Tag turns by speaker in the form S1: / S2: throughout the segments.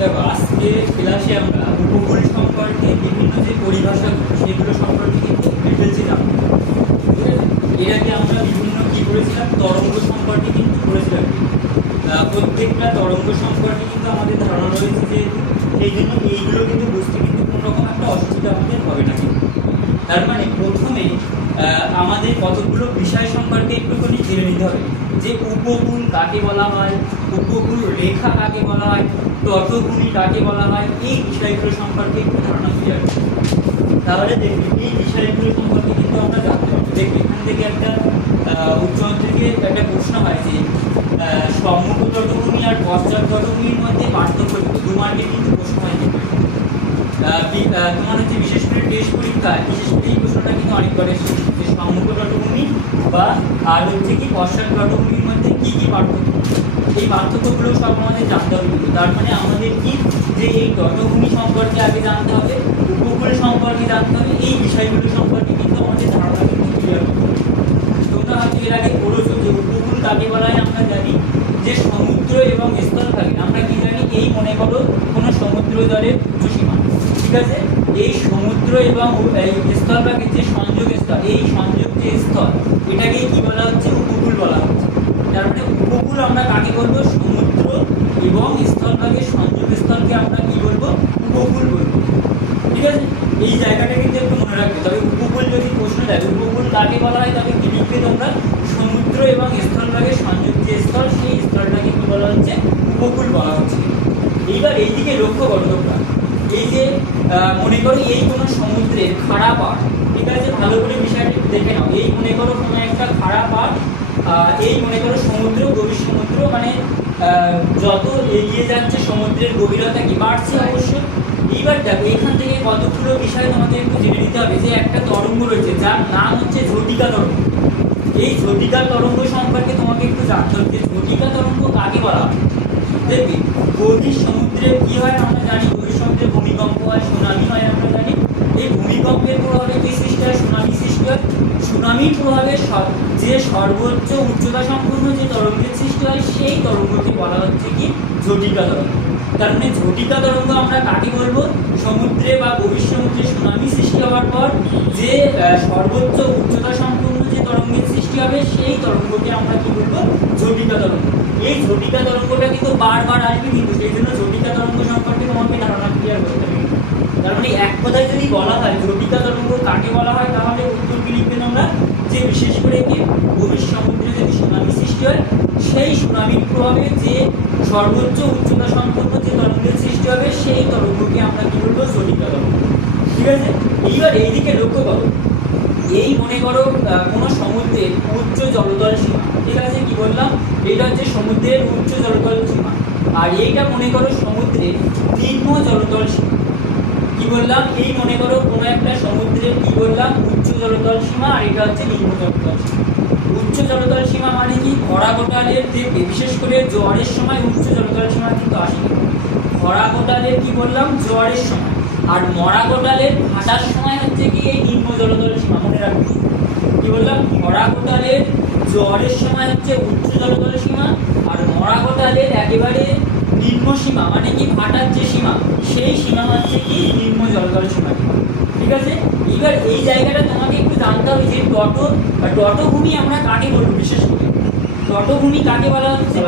S1: দেখো, আজকে ক্লাসে আমরা উপকূল সম্পর্কে বিভিন্ন যে পরিভাষাগুলো সেগুলো সম্পর্কে কিন্তু আছে? এর আগে আমরা বিভিন্ন কী করেছিলাম? তরঙ্গ সম্পর্কে কিন্তু করেছিলাম। প্রত্যেকটা তরঙ্গ সম্পর্কে কিন্তু আমাদের ধারণা রয়েছে যে এই জন্য এইগুলো কিন্তু বুঝতে কিন্তু কোনো রকম একটা অসুবিধা আমাদের হবে না কিন্তু। তার মানে প্রথমে আমাদের কতগুলো বিষয় সম্পর্কে একটুখানি জেনে নিতে হবে। যে উপকূল কাকে বলা হয় উপকূল রেখা কাকে বলা হয় তটভূমি কাকে বলা হয় এই বিষয়গুলো সম্পর্কে একটু ধারণা আসবে তাহলে দেখবে এই বিষয়গুলো সম্পর্কে কিন্তু আমরা জানতে পারব। দেখবে এখান থেকে একটা আহ, উচ্চ থেকে একটা প্রশ্ন হয় যে সম্মুখ তটভূমি আর পশ্চাৎ তটভূমির মধ্যে পার্থক্য কি? দু মার্কের কিন্তু প্রশ্ন হয় কিন্তু তোমার হচ্ছে বিশেষ করে টেস্ট পরীক্ষায় বিশেষ করে এই প্রশ্নটা কিন্তু অনেকবার এসেছে সম্মুখ বা আর হচ্ছে কি পশ্চাৎ তটভূমির মধ্যে কী কী পার্থক্য? এই পার্থক্যগুলো সব আমাদের জানতে হবে কিন্তু। তার মানে আমাদের কি যে এই তটভূমি সম্পর্কে আগে জানতে হবে, উপকূল সম্পর্কে জানতে হবে, এই বিষয়গুলো সম্পর্কে কিন্তু আমাদের ধারণা কিন্তু ক্লিয়ার হবে। তোমরা হয়তো এর আগে পড়েছো যে উপকূল কাকে বলা হয়, আমরা জানি যে সমুদ্র এবং স্থলভাগে আমরা কি জানি, এই মনে করো কোনো সমুদ্র জলের উচ্চসীমা ঠিক আছে? এই সমুদ্র এবং এই স্থলভাগের যে সংযোগ স্থল এই সংযোগ যে স্থল এটাকে কি বলা হচ্ছে? উপকূল বলা হচ্ছে। তার মানে উপকূল আমরা কাকে বলব? সমুদ্র এবং স্থলভাগের সংযোগ স্থলকে আমরা কি বলব? উপকূল বলব। ঠিক আছে? এই জায়গাটা কিন্তু একটু মনে রাখবে। তবে উপকূল যদি প্রশ্ন দেয়, উপকূল কাকে বলা হয়? তবে কি লিখবে তোমরা? সমুদ্র এবং স্থলভাগের সংযোগ যে স্থল সেই স্থলটাকে কি বলা হচ্ছে? উপকূল বলা হচ্ছে। এইবার এইদিকে লক্ষ্য করো তোমরা। এই যে মনে করো এই কোনো সমুদ্রের খাড়া পাড় ঠিক আছে? ভালো করে বিষয়টা দেখে নাও। এই মনে করো কোনো একটা খাড়া পাড় এই মনে করো সমুদ্র গভীর সমুদ্র মানে আহ, যত এগিয়ে যাচ্ছে সমুদ্রের গভীরতা কি বাড়ছে অবশ্যই। এইবার দেখো এখান থেকে কতগুলো বিষয় তোমাদের একটু জেনে নিতে হবে যে একটা তরঙ্গ রয়েছে যার নাম হচ্ছে ঝটিকা তরঙ্গ। এই ঝটিকা তরঙ্গ সম্পর্কে তোমাকে একটু জানতে হবে যে ঝটিকা তরঙ্গ কাকে বলা হয়? দেখবি গভীর সমুদ্রে কি হয় আমরা জানি গভীর সমুদ্রে ভূমিকম্প হয় সুনামি হয় আমরা জানি এই ভূমিকম্পের প্রভাবে কি সৃষ্টি হয়, সুনামি সৃষ্টি হয়, সুনামির প্রভাবে যে সর্বোচ্চ উচ্চতা সম্পূর্ণ যে তরঙ্গের সৃষ্টি হয়, সেই তরঙ্গকে বলা হচ্ছে কি? ঝটিকা তরঙ্গ। তার মানে ঝটিকা তরঙ্গ আমরা কাকে বলব? সমুদ্রে বা গভীর সুনামি সৃষ্টি হওয়ার পর যে সর্বোচ্চ উচ্চতা সম্পূর্ণ যে তরঙ্গের সৃষ্টি হবে, সেই তরঙ্গকে আমরা কি বলব? ঝটিকা তরঙ্গ। এই ঝটিকা তরঙ্গটা কিন্তু বারবার আসবে কিন্তু সেই জন্য ঝটিকা তরঙ্গ সম্পর্কে তোমাকে ধারণা ক্লিয়ার করতে হবে। তার মানে এক কথায় যদি বলা হয় ঝটিকা তরঙ্গ কাকে বলা হয়, তাহলে উত্তর কি লিখবেন আমরা। যে বিশেষ করে কি গভীর সমুদ্রে যদি সুনামি সৃষ্টি হয়, সেই সুনামির প্রভাবে যে সর্বোচ্চ উচ্চতা সম্পন্ন যে তরঙ্গের সৃষ্টি হবে, সেই তরঙ্গকে আমরা কি বলব ঝটিকা তরঙ্গ। ঠিক আছে? এইবার এইদিকে লক্ষ্য করো। এই মনে করো কোনো সমুদ্রের উচ্চ জলতল সীমা। ঠিক আছে? কি বললাম? এটা হচ্ছে সমুদ্রের উচ্চ জলতল সীমা। আর এইটা মনে করো সমুদ্রের নিম্ন জলতল সীমা। কি বললাম? এই মনে করো কোনো একটা সমুদ্রের কি বললাম? উচ্চ জলতল সীমা, আর এটা হচ্ছে নিম্ন জলতল সীমা। উচ্চ জলতল সীমা মানে কি? খরা গোটালের দেখবে বিশেষ করে জোয়ারের সময় উচ্চ জলতল সীমা কিন্তু আসে খরা গোটালের কি বললাম? জোয়ারের সময়। আর মরা গোটালের ভাটার সময় হচ্ছে কি? এই নিম্ন জলতল সীমা, মনে রাখবে। কি বললাম? খরা গোটালের জোয়ারের সময় হচ্ছে উচ্চ জলতল সীমা, আর মরা গোটালের একেবারে নিম্ন সীমা মানে কি ভাটার যে সীমা, সেই সীমা হচ্ছে কি নিম্ন জলতল সীমা। ঠিক আছে? এবার এই জায়গাটা তোমাকে একটু জানতে হবে যে টটো, বা টটভূমি আমরা কাকে বলব বিশেষ করে? তটভূমি কাকে বলা হচ্ছে?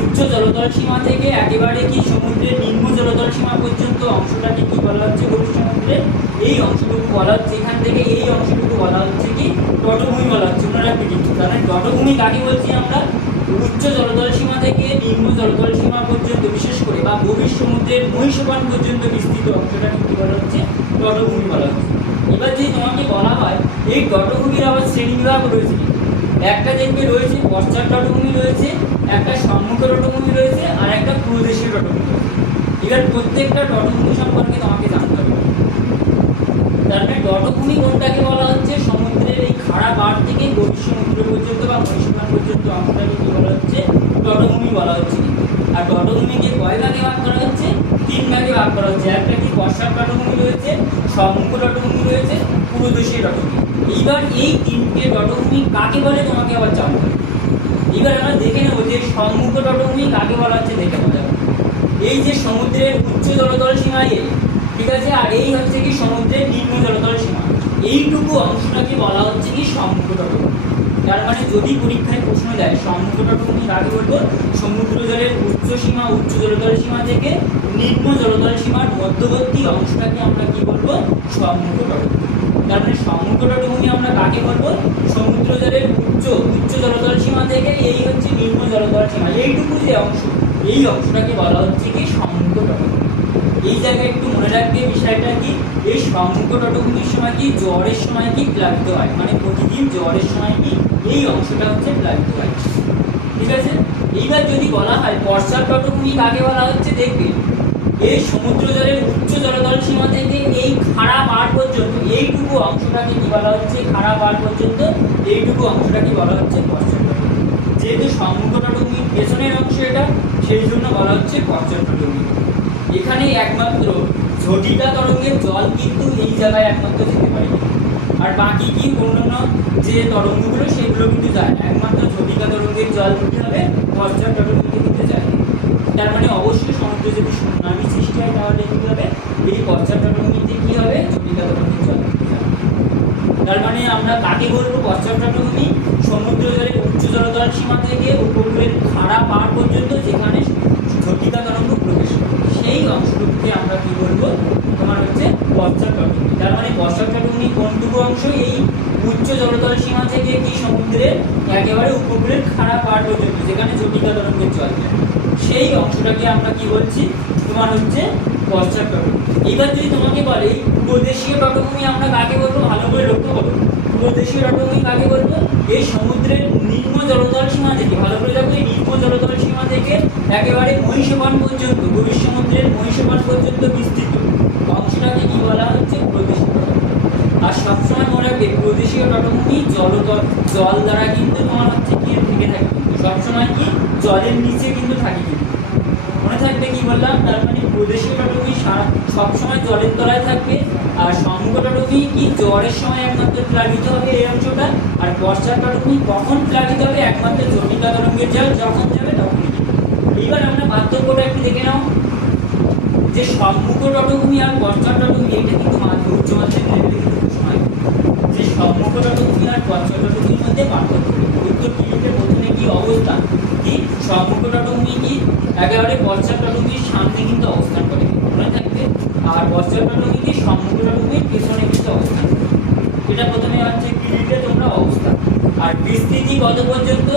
S1: উচ্চ জলতল সীমা থেকে একেবারে কি সমুদ্রের নিম্ন জলতল সীমা পর্যন্ত অংশটাকে কি বলা হচ্ছে? গভীর সমুদ্রের। এই অংশটুকু বলা হচ্ছে, এখান থেকে এই অংশটুকু বলা হচ্ছে কি? তটভূমি বলা হচ্ছে। কিন্তু কারণ তটভূমি কাকে বলছি আমরা? উচ্চ জলতল সীমা থেকে নিম্ন জলতল সীমা পর্যন্ত, বিশেষ করে বা গভীর সমুদ্রের মহিষবান পর্যন্ত বিস্তৃত অংশটাকে কি বলা হচ্ছে তটভূমি বলা হচ্ছে। এবার যদি তোমাকে বলা হয়, এই তটভূমির আবার শ্রেণীবিভাগ রয়েছে। একটা দেখবে রয়েছে পশ্চাৎ তটভূমি রয়েছে, একটা সম্মুখ তটভূমি রয়েছে, আর একটা প্রদেশীয় তটভূমি রয়েছে। এবার প্রত্যেকটা তটভূমি সম্পর্কে তোমাকে জানতে হবে। তার মানে তটভূমি কোনটাকে বলা হচ্ছে? সমুদ্রের এই খাড়া পাড় থেকে গভীর সমুদ্র পর্যন্ত বা মহিষবান পর্যন্ত অংশটাকে কি বলা হচ্ছে? তটভূমি বলা হচ্ছে। আর তটভূমিকে কয় ভাগে ভাগ করা হচ্ছে? তিন ভাগে ভাগ করা হচ্ছে। একটা কি পশ্চাৎ তটভূমি রয়েছে সম্মুখ তটভূমি রয়েছে পুরোদেশীয় তটভূমি এইবার এই তিনটে তটভূমি কাকে বলে? তোমাকে আবার জানতে এবার আমরা দেখে নেব যে সম্মুখ তটভূমি কাকে বলা হচ্ছে দেখে যাবে এই যে সমুদ্রের উচ্চ জলতল সীমা ঠিক আছে? আর এই হচ্ছে কি সমুদ্রের নিম্ন জলতল সীমা। এইটুকু অংশটাকে বলা হচ্ছে কি সম্মুখ তার মানে যদি পরীক্ষায় প্রশ্ন দেয় সম্মুখ তটভূমি কাকে বলব? সমুদ্র জলের উচ্চ সীমা, উচ্চ জলতল সীমা থেকে নিম্ন জলতল সীমার মধ্যবর্তী অংশটাকে আমরা কি বলব? সম্মুখ তার মানে সম্মুখ তটভূমি আমরা কাকে বলব? সমুদ্র জলের উচ্চ উচ্চ জলতল সীমা থেকে এই হচ্ছে নিম্ন জলতল সীমা। এইটুকু যে অংশ, এই অংশটাকে বলা হচ্ছে কি তটভূমি এই জায়গায় একটু মনে রাখবে বিষয়টা কি? এই সম্মুখ তটভূমির সময় কি, জ্বরের সময় কি প্লাবিত হয়? মানে প্রতিদিন জ্বরের সময় কি এই অংশটা হচ্ছে প্লাবিত হয়। ঠিক আছে? এইবার যদি বলা হয় বর্ষার তটভূমি কাকে বলা হচ্ছে দেখবে? এই সমুদ্র জলের উচ্চ জলতল সীমা থেকে এই খাড়া পাড় পর্যন্ত, এইটুকু অংশটাকে কি বলা হচ্ছে? খাড়া পাড় পর্যন্ত, এইটুকু অংশটাকে বলা হচ্ছে তটভূমি যেহেতু সম্মুখ তটভূমির পেছনের অংশ এটা, সেই জন্য বলা হচ্ছে বর্ষার তটভূমি এখানে একমাত্র ঝটিকা তরঙ্গের জল কিন্তু এই জায়গায় একমাত্র যেতে পারে। আর বাকি কি অন্যান্য যে তরঙ্গগুলো, সেগুলো কিন্তু যায়। একমাত্র ঝটিকা তরঙ্গের জল দিতে হবে পশ্চাৎ তরঙ্গকে দিতে যায়। তার মানে অবশ্যই সমুদ্রে যদি সুনামি সৃষ্টি হয়, তাহলে কি হবে? এই পশ্চাৎ তরঙ্গিতে কি হবে? ঝটিকা তরঙ্গের জল তার মানে আমরা কাকে বলব? পশ্চাৎ তটভূমি সমুদ্র জলের উচ্চ জলতল সীমা থেকে উপকূলের খাড়া পাড় পর্যন্ত যেখানে ঝটিকা তরঙ্গ প্রবেশ করে। সেই অংশটুকুকে আমরা কি বলব? তোমার হচ্ছে পশ্চাৎ তটভূমি তার মানে পশ্চাৎ তটভূমি কোনটুকু অংশ? এই উচ্চ জলতল সীমা থেকে কি সমুদ্রের একেবারে উপকূলের খাড়া পাড় পর্যন্ত, যেখানে ঝটিকা তরঙ্গের জল যায়, সেই অংশটাকে আমরা কি বলছি? তোমার হচ্ছে পশ্চাৎ তটভূমি এবার যদি তোমাকে বলে উপদেশীয় তটভূমি আমরা কাকে বলব? ভালো করে লক্ষ্য করো। উপদেশীয় তটভূমি কাকে বলব? এই সমুদ্রের নিম্ন জলতল সীমা থেকে, ভালো করে দেখো এই নিম্ন জলতল সীমা থেকে একেবারে মহিষবান পর্যন্ত গভীর সমুদ্রের মহিষবান পর্যন্ত বিস্তৃত। অংশটাকে কি বলা হচ্ছে? প্রদেশীয় আর সবসময় মনে রাখবে, প্রদেশীয় তটভূমি জলতল, জল দ্বারা কিন্তু তোমার হচ্ছে কি থেকে থাকে। সবসময় কি? জলের নিচে কিন্তু থাকে কিন্তু। মনে থাকবে কি বললাম? তার মানে প্রদেশীয় তটভূমি সারা- সবসময় জলের তলায় থাকবে। আর সম্মুখ কি জ্বরের সময় একমাত্র প্লাবিত হবে এই অংশটা? আর বর্ষার তটভূমি কখন প্লাবিত হবে? একমাত্র জটিলতা তরঙ্গের জল যখন যাবে তখন এইবার আমরা পার্থক্যটা একটু দেখে নাও। যে সম্মুখ টটভূমি আর পশ্চাৎ টটভূমি এটা কিন্তু মাধ্যম উচ্চ মাধ্যমিক সম্মুখ তটভূমি আর তটভূমির মধ্যে পার্থক্য। উত্তর কিরিটের প্রথমে কি অবস্থান কি? তটভূমি কি? একেবারে পশ্চাৎ তটভূমির সামনে কিন্তু অবস্থান করে। থাকবে? আর পশ্চাৎ তটভূমি কি? পেছনে কিন্তু অবস্থান এটা প্রথমে হচ্ছে কিরিটে তোমরা অবস্থান আর বিস্তৃতি কত পর্যন্ত?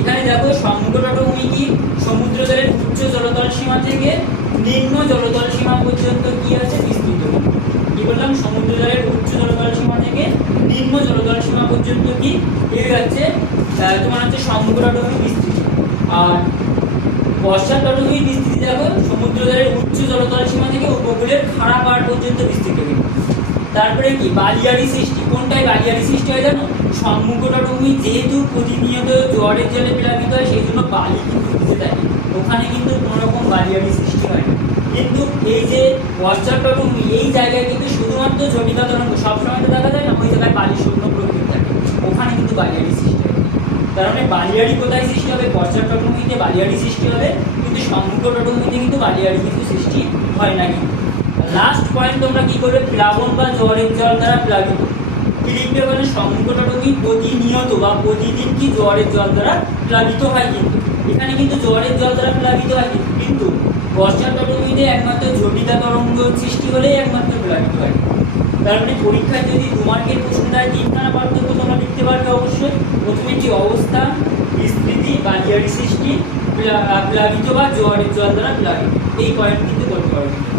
S1: এখানে দেখো সমুদ্র তটভূমি কি সমুদ্র জলের উচ্চ জলতল সীমা থেকে নিম্ন জলতল সীমা পর্যন্ত কি আছে বিস্তৃত কি বললাম সমুদ্র জলের উচ্চ জলতল সীমা থেকে নিম্ন জলতল সীমা পর্যন্ত কি হয়ে যাচ্ছে আহ, তোমার হচ্ছে সমুদ্র তটভূমি বিস্তৃত আর বর্ষার তটভূমি বিস্তৃতি দেখো সমুদ্র জলের উচ্চ জলতল সীমা থেকে উপকূলের খাড়া পাড় পর্যন্ত বিস্তৃত কিন্তু তারপরে কি? বালিয়াড়ি সৃষ্টি। কোনটায় বালিয়াড়ি সৃষ্টি হয় জানো? তটভূমি যেহেতু প্রতিনিয়ত জোয়ারের জলে প্লাবিত হয়, সেই জন্য বালি কিন্তু ভিজে থাকে ওখানে কিন্তু কোনো রকম বালিয়াড়ি সৃষ্টি হয় কিন্তু এই যে তটভূমি এই জায়গায় কিন্তু শুধুমাত্র ঝটিকা তরঙ্গ, সবসময় তো দেখা যায় না, ওই জায়গায় বালি শুকনো প্রকৃতি থাকে। ওখানে কিন্তু বালিয়াড়ি সৃষ্টি হয়। তার মানে বালিয়াড়ি কোথায় সৃষ্টি হবে? বর্ষার তটভূমিতে বালিয়াড়ি সৃষ্টি হবে, কিন্তু সম্মুখ তটভূমিতে কিন্তু বালিয়াড়ি কিন্তু সৃষ্টি হয় না কিন্তু। লাস্ট পয়েন্ট তোমরা কি করবে? প্লাবন বা জোয়ারের জল দ্বারা প্লাবিত। কি মানে সম্মুখ তটভূমি প্রতিনিয়ত বা প্রতিদিন কি জোয়ারের জল দ্বারা প্লাবিত হয় কিন্তু? এখানে কিন্তু জোয়ারের জল দ্বারা প্লাবিত হয় কিন্তু। কিন্তু বর্ষার একমাত্র ঝটিকা তরঙ্গ সৃষ্টি হলেই একমাত্র প্লাবিত হয়। তার মানে পরীক্ষায় যদি দু মার্কের প্রশ্ন দেয়, তিনখানা পার্থক্য তোমরা লিখতে পারবে অবশ্যই। প্রথমে কি অবস্থা, বিস্তৃতি বালিয়াড়ি সৃষ্টি প্লাবিত বা জোয়ারের জল দ্বারা প্লাবিত। এই পয়েন্ট কিন্তু করতে পারবে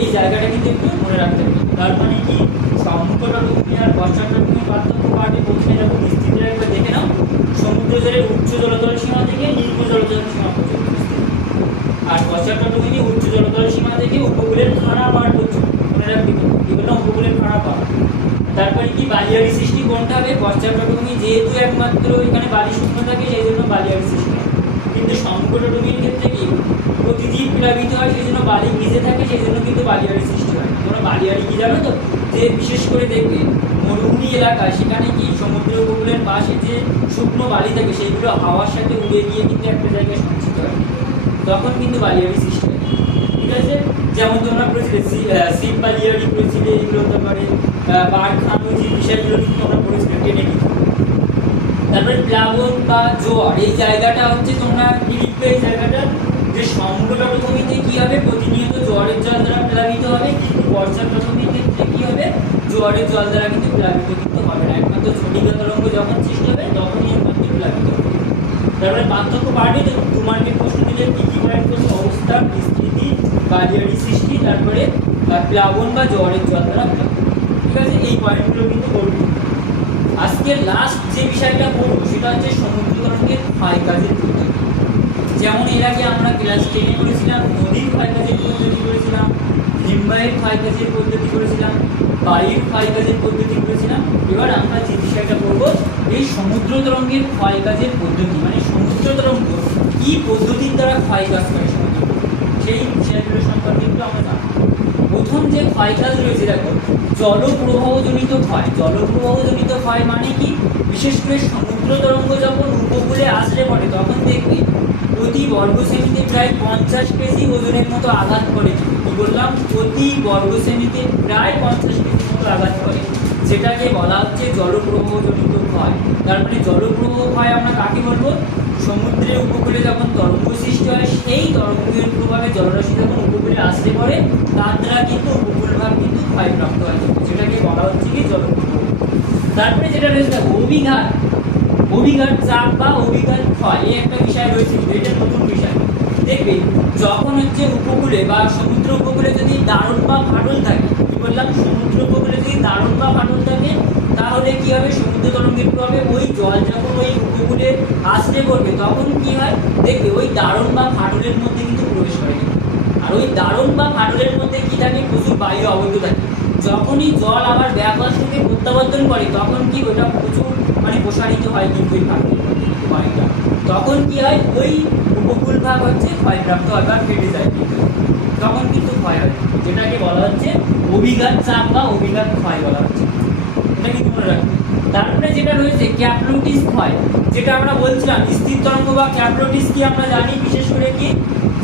S1: এই জায়গাটা কিন্তু একটু মনে রাখতে হবে। তার মানে কি? সম্মুখ তটভূমি আর তটভূমি পার্থক্য পার্টে প্রথমে যাব বিস্তৃতিটা একবার দেখে নাও। সমুদ্র জলের উচ্চ জলতল সীমা থেকে নিম্ন জলতল সীমা পর্যন্ত আর তটভূমি উচ্চ জলতল সীমা থেকে উপকূলের খাড়া পাড় পর্যন্ত মনে রাখবে এগুলো উপকূলের খাড়া পাড় তারপরে কি? বালিয়ারি সৃষ্টি কোনটা হবে? তটভূমি যেহেতু একমাত্র এখানে বালি শূন্য থাকে, সেই জন্য বালিয়াড়ি সৃষ্টি কিন্তু সমুদ্র তটভূমির ক্ষেত্রে কি? প্রতিদিন প্লাবিত হয়, সেই জন্য বালি ভিজে থাকে, সেই জন্য কিন্তু বালিয়াড়ি সৃষ্টি হয়। তোমরা বালিয়াড়ি কি জানো তো? যে বিশেষ করে দেখবে মরুভূমি এলাকা সেখানে কি সমুদ্র উপকূলের পাশে যে শুকনো বালি থাকে, সেইগুলো হাওয়ার সাথে উড়ে গিয়ে কিন্তু একটা জায়গায় সঞ্চিত হয়। তখন কিন্তু বালিয়াড়ি সৃষ্টি হয়। ঠিক আছে? যেমন তোমরা পড়েছিলে সিপ বা লিয়ারি পড়েছিলে, এগুলো হতে পারে খানো যে বিষয়গুলো কিন্তু তোমরা পড়েছিলে টেনে কিন্তু তারপরে প্লাবন বা জোয়ার, এই জায়গাটা হচ্ছে তোমরা কি লিখবে এই জায়গাটা। যে সমগ্র প্রথমিতে কি হবে, প্রতিনিয়ত জোয়ারের জল দ্বারা প্লাবিত হবে, কিন্তু বর্ষার প্রথমির ক্ষেত্রে কি হবে, জোয়ারের জল দ্বারা কিন্তু প্লাবিত কিন্তু হবে না। একমাত্র ছটিকা তরঙ্গ যখন সৃষ্টি হবে, তখনই একমাত্র প্লাবিত হবে। তারপরে পার্থক্য বাড়বে তো দু মার্কের প্রশ্ন দিলে কি কি পয়েন্ট করছে অবস্থা, বিস্তৃতি বালিয়ারি সৃষ্টি, তারপরে প্লাবন বা জোয়ারের জল দ্বারা ঠিক আছে? এই পয়েন্টগুলো কিন্তু করবে। আজকের লাস্ট যে বিষয়টা পড়ব সেটা হচ্ছে সমুদ্র তরঙ্গের ক্ষয় কাজের যেমন এর আগে আমরা ক্লাস টেনে করেছিলাম নদীর ক্ষয় কাজের পদ্ধতি করেছিলাম হিমবাহের ক্ষয় কাজের পদ্ধতি করেছিলাম বায়ুর ক্ষয় কাজের পদ্ধতি করেছিলাম এবার আমরা যে বিষয়টা পড়ব, এই সমুদ্র তরঙ্গের ক্ষয় কাজের পদ্ধতি মানে সমুদ্র তরঙ্গ কি পদ্ধতির দ্বারা ক্ষয় কাজ করে সমুদ্র? সেই বিষয়গুলো সম্পর্কে একটু আমরা জানব। প্রথম যে ক্ষয় কাজ রয়েছে, দেখো, জলপ্রবাহজনিত ক্ষয়। জলপ্রবাহজনিত ক্ষয় মানে কি? বিশেষ করে সমুদ্র তরঙ্গ যখন উপকূলে আসলে পড়ে, তখন দেখবে প্রতি বর্গ সেমিতে প্রায় পঞ্চাশ কেজি ওজনের মতো আঘাত করে। কি বললাম? প্রতি বর্গ সেমিতে প্রায় পঞ্চাশ কেজির মতো আঘাত করে। সেটাকে বলা হচ্ছে জলপ্রবাহজনিত ক্ষয়। তার মানে জলপ্রবাহ ক্ষয় আমরা কাকে বলব? সমুদ্রের উপকূলে যখন তরঙ্গ সৃষ্টি হয়, সেই তরঙ্গের প্রভাবে জলরাশি যখন উপকূলে আসতে পড়ে, তার দ্বারা কিন্তু উপকূল ভাগ কিন্তু ক্ষয়প্রাপ্ত হয়। যেটাকে বলা হচ্ছে কি জলপ্রবাহ। তারপরে যেটা রয়েছে অভিঘাত অভিঘাত চাপ বা অভিঘাত ক্ষয় এই একটা বিষয় রয়েছে, এটা নতুন বিষয়। দেখবে, যখন হচ্ছে উপকূলে বা সমুদ্র উপকূলে যদি দারুণ বা ফাটল থাকে, কি বললাম, সমুদ্র উপকূলে যদি দারুণ বা ফাটল থাকে, তাহলে কি হবে? সমুদ্র তরঙ্গের প্রভাবে ওই জল যখন ওই উপকূলে আসতে পড়বে তখন কি হয়? দেখবে, ওই দারুণ বা ফাটলের মধ্যে কিন্তু প্রবেশ করে। আর ওই দারুণ বা ফাটলের মধ্যে কি থাকে? প্রচুর বায়ু আবদ্ধ থাকে। যখনই জল আবার ব্যাপাস থেকে প্রত্যাবর্তন করে, তখন কি ওটা প্রচুর মানে প্রসারিত হয় কিন্তু বায়ুটা তখন কি হয়? ওই উপকূল ভাগ হচ্ছে ক্ষয়প্রাপ্ত হয় বা ফেটে যায় তখন কিন্তু ক্ষয় হয়। যেটাকে বলা হচ্ছে অভিঘাত চাপ বা অভিঘাত ক্ষয় বলা হচ্ছে। এটা কিন্তু মনে রাখবে তারপরে যেটা রয়েছে ক্যাপ্লোটিস ক্ষয়। যেটা আমরা বলছিলাম, স্থির তরঙ্গ বা ক্যাপ্লোটিস কি আমরা জানি? বিশেষ করে কি?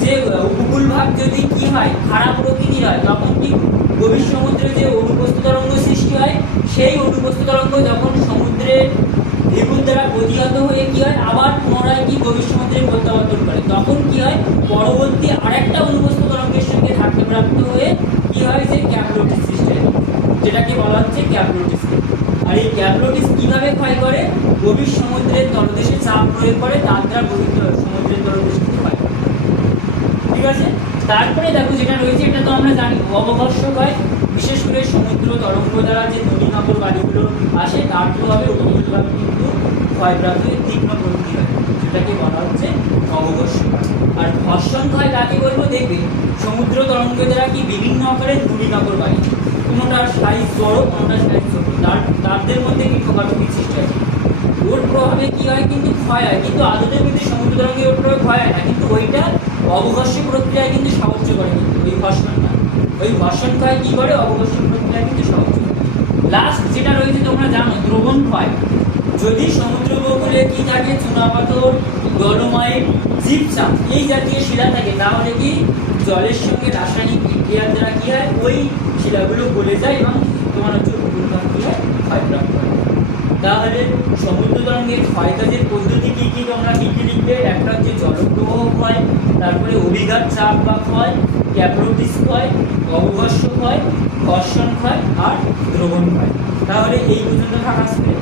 S1: যে উপকূল ভাগ যদি কি হয়, খারাপ প্রকৃতির হয়, তখন কি গভীর সমুদ্রে যে অনুপস্থ তরঙ্গ সৃষ্টি হয়, সেই অনুপস্থ তরঙ্গ যখন সমুদ্রের ঢেকুর দ্বারা প্রতিহত হয়ে কি হয়? আবার পুনরায় কি গভীর সমুদ্রে প্রত্যাবর্তন করে? তখন কি হয়? পরবর্তী আরেকটা অনুপস্থ তরঙ্গের সঙ্গে ধাক্কাপ্রাপ্ত হয়ে কি হয়? যে ক্যাপ্লোটিস হয় যেটাকে বলা হচ্ছে ক্যাপ্লোটিস আর এই ক্যাপলোটিস কীভাবে ক্ষয় করে? গভীর সমুদ্রের তলদেশে চাপ প্রয়োগ করে, তার দ্বারা গভীর সমুদ্রের তলদেশে ক্ষয় করে। ঠিক আছে? তারপরে দেখো যেটা রয়েছে, এটা তো আমরা জানি, অবকর্ষক হয়। বিশেষ করে সমুদ্র তরঙ্গ দ্বারা যে নদীনগর বাড়িগুলো আসে, তার প্রভাবে উপকূলভাবে কিন্তু ক্ষয়প্রাপ্ত তীক্ষ্ণ প্রকৃতি হয়, যেটাকে বলা হচ্ছে অবকর্ষক আর ঘর্ষণ ক্ষয় কাকে বলব? দেখবে, সমুদ্র তরঙ্গ দ্বারা কি বিভিন্ন আকারের নদীনগর বাড়ি কোনোটার সাইজ বড়, কোনোটার সাইজ ছোট? তার তাদের মধ্যে কি ঠোকাঠুকি সৃষ্টি হয়? ওর প্রভাবে কি হয় কিন্তু? ক্ষয় হয়। কিন্তু আদতে কিন্তু সমুদ্র তরঙ্গে ওর প্রভাবে ক্ষয় হয় না। কিন্তু ওইটা অবঘর্ষ প্রক্রিয়ায় কিন্তু সাহায্য করে কিন্তু, ওই ঘর্ষণটা ওই ঘর্ষণ ক্ষয় কি করে? অবঘর্ষ প্রক্রিয়া কিন্তু সহজ। লাস্ট যেটা রয়েছে তোমরা জানো, দ্রবণ ক্ষয়। যদি সমুদ্র উপকূলে কি থাকে? চুনাপাথর ডলোমাইট জিপসাম এই জাতীয় শিলা থাকে, তাহলে কি? জলের সঙ্গে রাসায়নিক বিক্রিয়ার দ্বারা কি হয়? ওই শিলাগুলো গলে যায় এবং তোমার হচ্ছে উপকূলভাগ কি হয় ক্ষয়প্রাপ্ত হয়। তাহলে সমুদ্র তরঙ্গের ক্ষয় কাজের পদ্ধতি কী কি তোমরা কি কি লিখবে? একটা হচ্ছে জলপ্রবাহ ক্ষয়, তারপরে অভিঘাত চাপ বা ক্ষয় ক্যাপ্রোটিস ক্ষয় অবঘর্ষ ক্ষয় ঘর্ষণ ক্ষয় আর দ্রবণ ক্ষয় তাহলে এই পর্যন্ত থাকা আসবে